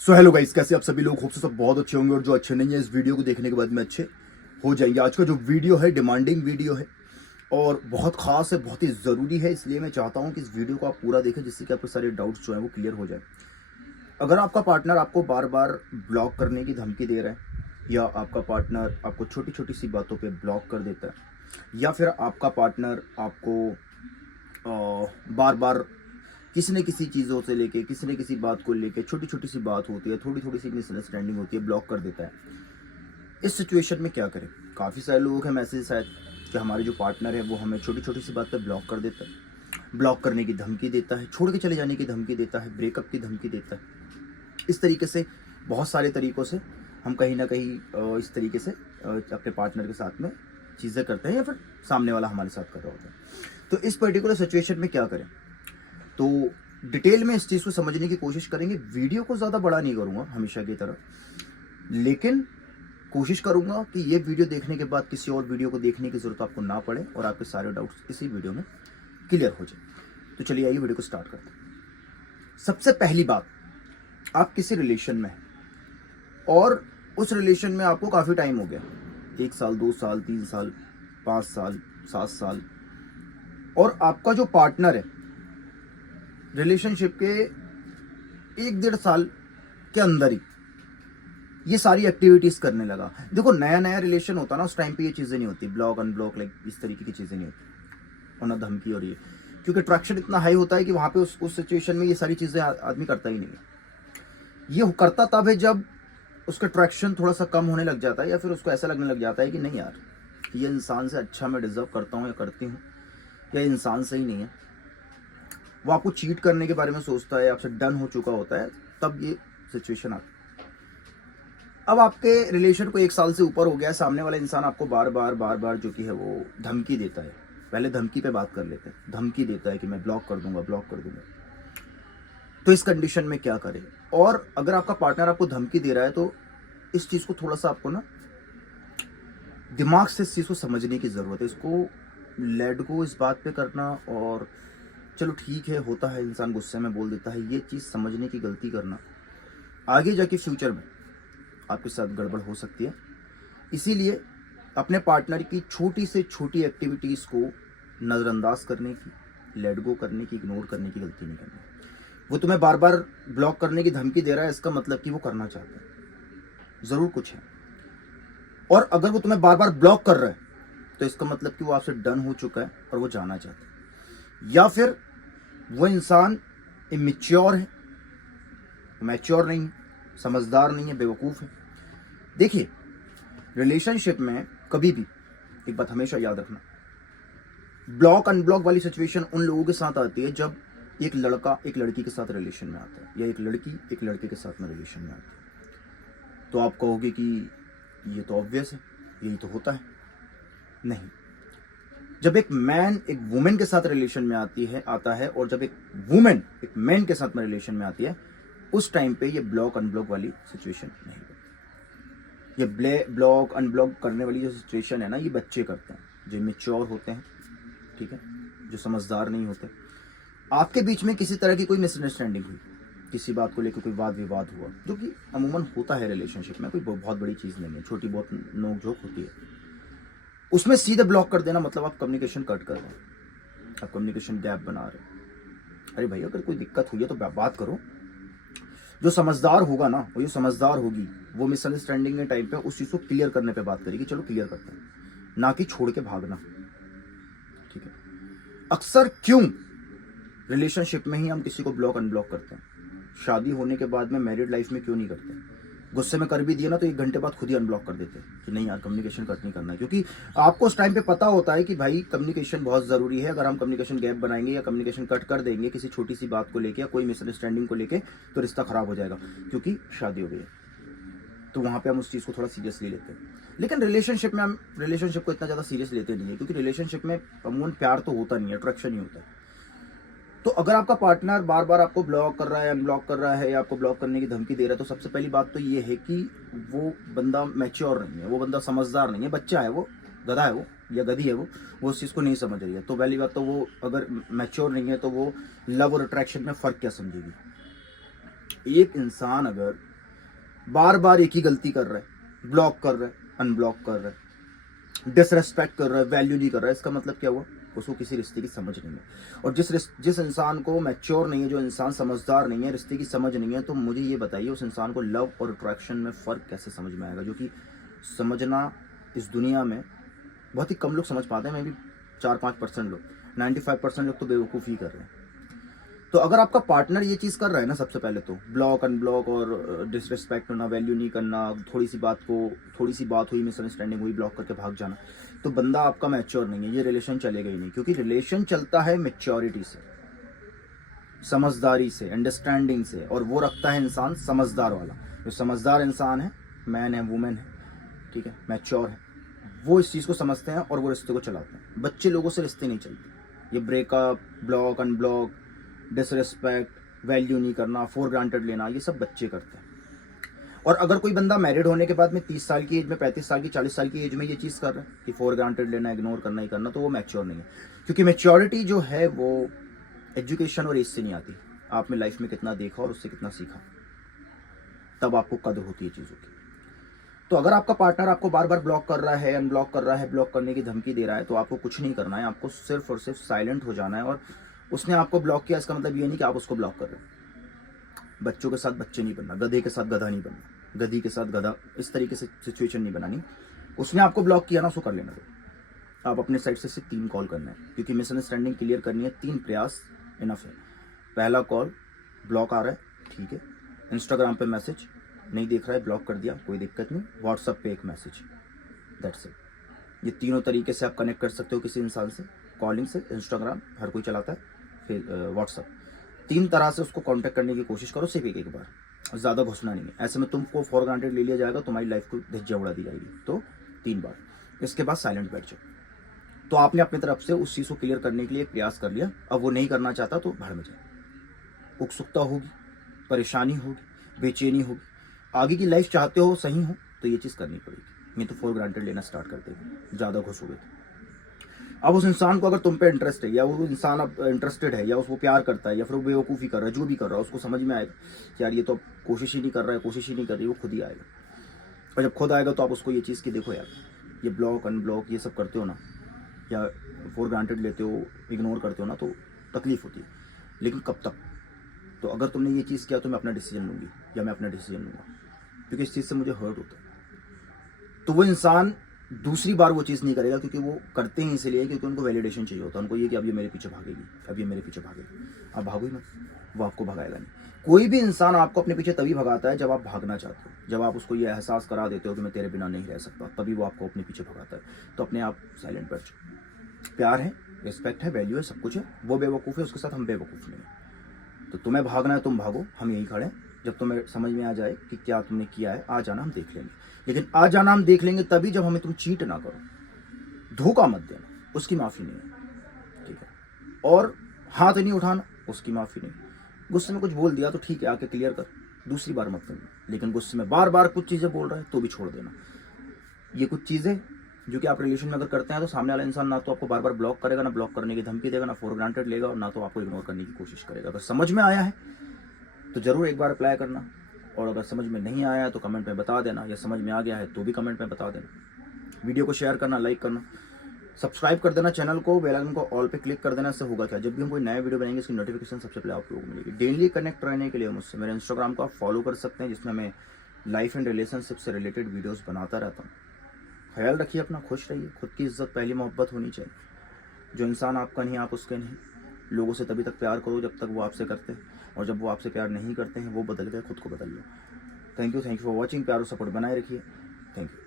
So hello guys, कैसे आप सभी लोग? होप से सब बहुत अच्छे होंगे और जो अच्छे नहीं है इस वीडियो को देखने के बाद में अच्छे हो जाएंगे। आज का जो वीडियो है डिमांडिंग वीडियो है और बहुत खास है, बहुत ही ज़रूरी है, इसलिए मैं चाहता हूं कि इस वीडियो को आप पूरा देखें जिससे कि आपके सारे डाउट्स जो हैं वो क्लियर हो जाए। अगर आपका पार्टनर आपको बार बार ब्लॉक करने की धमकी दे रहा है या आपका पार्टनर आपको छोटी छोटी सी बातों पर ब्लॉक कर देता है या फिर आपका पार्टनर आपको बार बार किसी न किसी चीज़ों से लेके किसी न किसी बात को लेके छोटी छोटी सी बात होती है, थोड़ी थोड़ी सी मिसअंडरस्टैंडिंग होती है, ब्लॉक कर देता है। इस सिचुएशन में क्या करें? काफ़ी सारे लोगों के मैसेज आए कि हमारे जो पार्टनर है वो हमें छोटी छोटी सी बात पे ब्लॉक कर देता है, ब्लॉक करने की धमकी देता है, छोड़ के चले जाने की धमकी देता है, ब्रेकअप की धमकी देता है। इस तरीके से बहुत सारे तरीक़ों से हम कहीं ना कहीं इस तरीके से अपने पार्टनर के साथ में चीज़ें करते हैं या फिर सामने वाला हमारे साथ कर रहा होता है। तो इस पर्टिकुलर सिचुएशन में क्या करें? तो डिटेल में इस चीज़ को समझने की कोशिश करेंगे। वीडियो को ज़्यादा बड़ा नहीं करूँगा हमेशा की तरह, लेकिन कोशिश करूँगा कि ये वीडियो देखने के बाद किसी और वीडियो को देखने की ज़रूरत आपको ना पड़े और आपके सारे डाउट्स इसी वीडियो में क्लियर हो जाए। तो चलिए आइए वीडियो को स्टार्ट करते हैं। सबसे पहली बात, आप किसी रिलेशन में हैं और उस रिलेशन में आपको काफ़ी टाइम हो गया, 1 साल 2 साल 3 साल 5 साल 7 साल, और आपका जो पार्टनर है रिलेशनशिप के 1-1.5 साल के अंदर ही ये सारी एक्टिविटीज़ करने लगा। देखो, नया नया रिलेशन होता ना, उस टाइम पे ये चीज़ें नहीं होती, ब्लॉक अनब्लॉक लाइक इस तरीके की चीज़ें नहीं होती, और ना धमकी और ये, क्योंकि अट्रैक्शन इतना हाई होता है कि वहाँ पे उस सिचुएशन में ये सारी चीज़ें आदमी करता ही नहीं है। ये करता तब है जब उसका अट्रैक्शन थोड़ा सा कम होने लग जाता है या फिर उसको ऐसा लगने लग जाता है कि नहीं यार, ये इंसान से अच्छा मैं डिज़र्व करता हूँ या करती हूँ, या इंसान सही नहीं है, वो आपको चीट करने के बारे में सोचता है, आपसे डन हो चुका होता है, तब ये सिचुएशन आती है। अब आपके रिलेशन को 1 साल से ऊपर हो गया है, सामने वाला इंसान आपको बार बार जो कि है वो धमकी देता है। पहले धमकी पे बात कर लेते हैं। धमकी देता है कि मैं ब्लॉक कर दूंगा, ब्लॉक कर दूंगा। तो इस कंडीशन में क्या करें? और अगर आपका पार्टनर आपको धमकी दे रहा है तो इस चीज़ को थोड़ा सा आपको ना दिमाग से इस चीज़ को समझने की ज़रूरत है। इसको लेट गो इस बात पे करना और चलो ठीक है, होता है, इंसान गुस्से में बोल देता है, ये चीज़ समझने की गलती करना आगे जाके फ्यूचर में आपके साथ गड़बड़ हो सकती है। इसीलिए अपने पार्टनर की छोटी से छोटी एक्टिविटीज़ को नज़रअंदाज करने की, लेट गो करने की, इग्नोर करने की गलती नहीं करनी। वो तुम्हें बार बार ब्लॉक करने की धमकी दे रहा है, इसका मतलब कि वो करना चाहता है, ज़रूर कुछ है। और अगर वो तुम्हें बार बार ब्लॉक कर रहा है तो इसका मतलब कि वो आपसे डन हो चुका है और वो जाना चाहता है, या फिर वो इंसान इमेच्योर है, मैच्योर नहीं है, समझदार नहीं है, बेवकूफ़ है। देखिए, रिलेशनशिप में कभी भी एक बात हमेशा याद रखना, ब्लॉक अनब्लॉक वाली सिचुएशन उन लोगों के साथ आती है जब एक लड़का एक लड़की के साथ रिलेशन में आता है या एक लड़की एक लड़के के साथ में रिलेशन में आती है। तो आप कहोगे कि ये तो ऑब्वियस है, यही तो होता है। नहीं, जब एक मैन एक वुमेन के साथ रिलेशन में आता है और जब एक वुमेन एक मैन के साथ में रिलेशन में आती है, उस टाइम पे ये ब्लॉक अनब्लॉक वाली सिचुएशन नहीं होती। ये ब्लॉक अनब्लॉक करने वाली जो सिचुएशन है ना, ये बच्चे करते हैं जो मैच्योर होते हैं, ठीक है, जो समझदार नहीं होते। आपके बीच में किसी तरह की कोई मिसअंडरस्टैंडिंग हुई, किसी बात को लेकर कोई वाद विवाद हुआ, जो कि अमूमन होता है रिलेशनशिप में, कोई बहुत बड़ी चीज़ नहीं है, छोटी बहुत नोक झोंक होती है, उसमें सीधे ब्लॉक कर देना मतलब आप कम्युनिकेशन कट कर रहे हैं, आप कम्युनिकेशन गैप बना रहे हैं। अरे भाई, अगर कोई दिक्कत हुई है तो बात करो। जो समझदार होगा ना, वो जो समझदार होगी, वो मिसअंडरस्टैंडिंग के टाइम पे उस चीज़ को क्लियर करने पे बात करेगी, चलो क्लियर करते हैं, ना कि छोड़ के भागना, ठीक है। अक्सर क्यों रिलेशनशिप में ही हम किसी को ब्लॉक अनब्लॉक करते हैं, शादी होने के बाद में, मैरिड लाइफ में क्यों नहीं करते? गुस्से में कर भी दिया ना तो 1 घंटे बाद खुद ही अनब्लॉक कर देते हैं कि नहीं यार, कम्युनिकेशन कट नहीं करना है, क्योंकि आपको उस टाइम पे पता होता है कि भाई कम्युनिकेशन बहुत ज़रूरी है। अगर हम कम्युनिकेशन गैप बनाएंगे या कम्युनिकेशन कट कर देंगे किसी छोटी सी बात को लेके या कोई मिसअंडरस्टैंडिंग को लेके, तो रिश्ता ख़राब हो जाएगा, क्योंकि शादी हो गई है। तो वहाँ पे हम उस चीज़ को थोड़ा सीरियसली लेते हैं। लेकिन रिलेशनशिप में हम रिलेशनशिप को इतना ज़्यादा सीरियस लेते नहीं है, क्योंकि रिलेशनशिप में अमूमन प्यार तो होता नहीं है, अट्रैक्शन ही होता है। तो अगर आपका पार्टनर बार बार आपको ब्लॉक कर रहा है, अनब्लॉक कर रहा है या आपको ब्लॉक करने की धमकी दे रहा है, तो सबसे पहली बात तो ये है कि वो बंदा मैच्योर नहीं है, वो बंदा समझदार नहीं है, बच्चा है, वो गधा है, वो या गधी है, वो उस चीज़ को नहीं समझ रही है। तो पहली बात तो वो अगर मैच्योर नहीं है तो वो लव और अट्रैक्शन में फ़र्क क्या समझेगी? एक इंसान अगर बार बार एक ही गलती कर रहा है, ब्लॉक कर रहा है, अनब्लॉक कर रहा है, डिसरेस्पेक्ट कर रहा है, वैल्यू नहीं कर रहा है, इसका मतलब क्या हुआ? उसको किसी रिश्ते की समझ नहीं है। और जिस इंसान को मैच्योर नहीं है, जो इंसान समझदार नहीं है, रिश्ते की समझ नहीं है, तो मुझे ये बताइए उस इंसान को लव और अट्रैक्शन में फ़र्क कैसे समझ में आएगा? जो कि समझना इस दुनिया में बहुत ही कम लोग समझ पाते हैं। मैं भी 4-5% लोग, 95% लोग तो बेवकूफ़ी कर रहे हैं। तो अगर आपका पार्टनर ये चीज़ कर रहा है ना, सबसे पहले तो ब्लॉक अनब्लॉक और डिसरिस्पेक्ट करना, वैल्यू नहीं करना, थोड़ी सी बात हुई, मिसअंडरस्टैंडिंग हुई, ब्लॉक करके भाग जाना, तो बंदा आपका मैच्योर नहीं है, ये रिलेशन चलेगा ही नहीं। क्योंकि रिलेशन चलता है मैच्योरिटी से, समझदारी से, अंडरस्टैंडिंग से, और वो रखता है इंसान समझदार वाला। जो समझदार इंसान है, मैन है, वुमेन है, ठीक है, मैच्योर है, वो इस चीज़ को समझते हैं और वो रिश्ते को चलाते हैं। बच्चे लोगों से रिश्ते नहीं चलते। ये breakup, block, unblock, disrespect, value नहीं करना, फॉर ग्रांटेड लेना, ये सब बच्चे करते हैं। और अगर कोई बंदा मैरिड होने के बाद में 30 साल की एज में, 35 साल की, 40 साल की एज में ये चीज़ कर रहा है कि फॉर ग्रांटेड लेना, इग्नोर करना ही करना, तो वो मैच्योर नहीं है। क्योंकि मैच्योरिटी जो है वो एजुकेशन और एज से नहीं आती। आपने लाइफ में कितना देखा और उससे कितना सीखा, तब आपको कदर होती है चीज़ों की। तो अगर आपका पार्टनर आपको बार बार ब्लॉक कर रहा है, अनब्लॉक कर रहा है, ब्लॉक करने की धमकी दे रहा है, तो आपको कुछ नहीं करना है। आपको सिर्फ और सिर्फ साइलेंट हो जाना है। और उसने आपको ब्लॉक किया, इसका मतलब ये नहीं कि आप उसको ब्लॉक कर रहे हैं। बच्चों के साथ बच्चे नहीं बनना, गधे के साथ गधा नहीं बनना, गधी के साथ गधा, इस तरीके से सिचुएशन नहीं बनानी। उसने आपको ब्लॉक किया ना, उसको कर लेना दो। आप अपने साइड से सिर्फ 3 कॉल करना है, क्योंकि मिसअंडरस्टैंडिंग क्लियर करनी है। 3 प्रयास इनफ है। पहला कॉल, ब्लॉक आ रहा है, ठीक है, इंस्टाग्राम पे मैसेज नहीं देख रहा है, ब्लॉक कर दिया, कोई दिक्कत नहीं, व्हाट्सएप पे एक मैसेज, दैट्स इट। ये तीनों तरीके से आप कनेक्ट कर सकते हो किसी इंसान से। कॉलिंग से, इंस्टाग्राम हर कोई चलाता है, फिर व्हाट्सएप, 3 तरह से उसको कांटेक्ट करने की कोशिश करो, सिर्फ एक बार, ज़्यादा घुसना नहीं है। ऐसे में तुमको फॉर ग्रांटेड ले लिया जाएगा, तुम्हारी लाइफ को धज्जियां उड़ा दी जाएगी। तो 3 बार, इसके बाद साइलेंट बैठ जाओ। तो आपने अपनी तरफ से उस चीज़ को क्लियर करने के लिए प्रयास कर लिया। अब वो नहीं करना चाहता तो भाड़ में जाए। उत्सुकता होगी, परेशानी होगी, बेचैनी होगी, आगे की लाइफ चाहते हो, सही हो, तो ये चीज़ करनी पड़ेगी। नहीं तो फॉर ग्रांटेड लेना स्टार्ट कर देगी, ज़्यादा घुसोगे तो। अब उस इंसान को अगर तुम पे इंटरेस्ट है, या वो इंसान अब इंटरेस्टेड है, या उसको प्यार करता है, या फिर वो बेवकूफ़ी कर रहा है, जो भी कर रहा है, उसको समझ में आएगा कि यार ये तो कोशिश ही नहीं कर रहा है, कोशिश ही नहीं कर रही, वो खुद ही आएगा। और जब खुद आएगा तो आप उसको ये चीज़ की, देखो यार, ये ब्लॉक अनब्लॉक ये सब करते हो ना, या फॉर ग्रांटेड लेते हो, इग्नोर करते हो ना, तो तकलीफ होती है। लेकिन कब तक? तो अगर तुमने ये चीज़ किया तो मैं अपना डिसीजन लूँगी, या मैं अपना डिसीजन लूँगा, क्योंकि इस चीज़ से मुझे हर्ट होता है। तो वो इंसान दूसरी बार वो चीज़ नहीं करेगा, क्योंकि वो करते हैं इसलिए क्योंकि उनको वैलिडेशन चाहिए होता है। उनको ये कि अब ये मेरे पीछे भागेगी, अब ये मेरे पीछे भागेगी। आप भागो ही मत, वो आपको भगाएगा नहीं। कोई भी इंसान आपको अपने पीछे तभी भगाता है जब आप भागना चाहते हो, जब आप उसको ये एहसास करा देते हो कि मैं तेरे बिना नहीं रह सकता, तभी वो आपको अपने पीछे भगाता है। तो अपने आप साइलेंट बैठ जाओ। प्यार है, रिस्पेक्ट है, वैल्यू है, सब कुछ है। वो बेवकूफ़ है, उसके साथ हम बेवकूफ़ नहीं है। तो तुम्हें भागना है, तुम भागो, हम यहीं खड़े हैं। जब तुम्हें समझ में आ जाए कि क्या तुमने किया है, आ जाना, हम देख लेंगे। लेकिन आ जाना हम देख लेंगे तभी जब हमें तुम चीट ना करो, धोखा मत देना, उसकी माफ़ी नहीं है, ठीक है। और हाथ नहीं उठाना, उसकी माफ़ी नहीं। गुस्से में कुछ बोल दिया तो ठीक है, आके क्लियर कर, दूसरी बार मत करना। लेकिन गुस्से में बार बार कुछ चीज़ें बोल रहा है तो भी छोड़ देना। ये कुछ चीज़ें जो कि आप रिलेशन में अगर करते हैं, तो सामने वाला इंसान ना तो आपको बार बार ब्लॉक करेगा, ना ब्लॉक करने की धमकी देगा, ना फॉर ग्रांटेड लेगा, और ना तो आपको इग्नोर करने की कोशिश करेगा। अगर समझ में आया है तो ज़रूर एक बार अप्लाई करना, और अगर समझ में नहीं आया है तो कमेंट में बता देना, या समझ में आ गया है तो भी कमेंट में बता देना। वीडियो को शेयर करना, लाइक करना, सब्सक्राइब कर देना चैनल को, बेल आइकन को ऑल पे क्लिक कर देना। इससे होगा क्या, जब भी हम कोई नया वीडियो बनाएंगे इसकी नोटिफिकेशन सबसे पहले आप लोगों को मिलेगी। डेली कनेक्ट रहने के लिए मुझसे मेरे इंस्टाग्राम को आप फॉलो कर सकते हैं, जिसमें मैं लाइफ एंड रिलेशनशिप से रिलेटेड वीडियोज़ बनाता रहता हूँ। ख्याल रखिए अपना, खुश रहिए, खुद की इज्जत, पहली मोहब्बत होनी चाहिए। जो इंसान आपका नहीं, आप उसके नहीं। लोगों से तभी तक प्यार करो जब तक वो आपसे करते हैं, और जब वो आपसे प्यार नहीं करते हैं, वो बदल गए, खुद को बदल लो। Thank you for watching. प्यार और सपोर्ट बनाए रखिए। Thank you.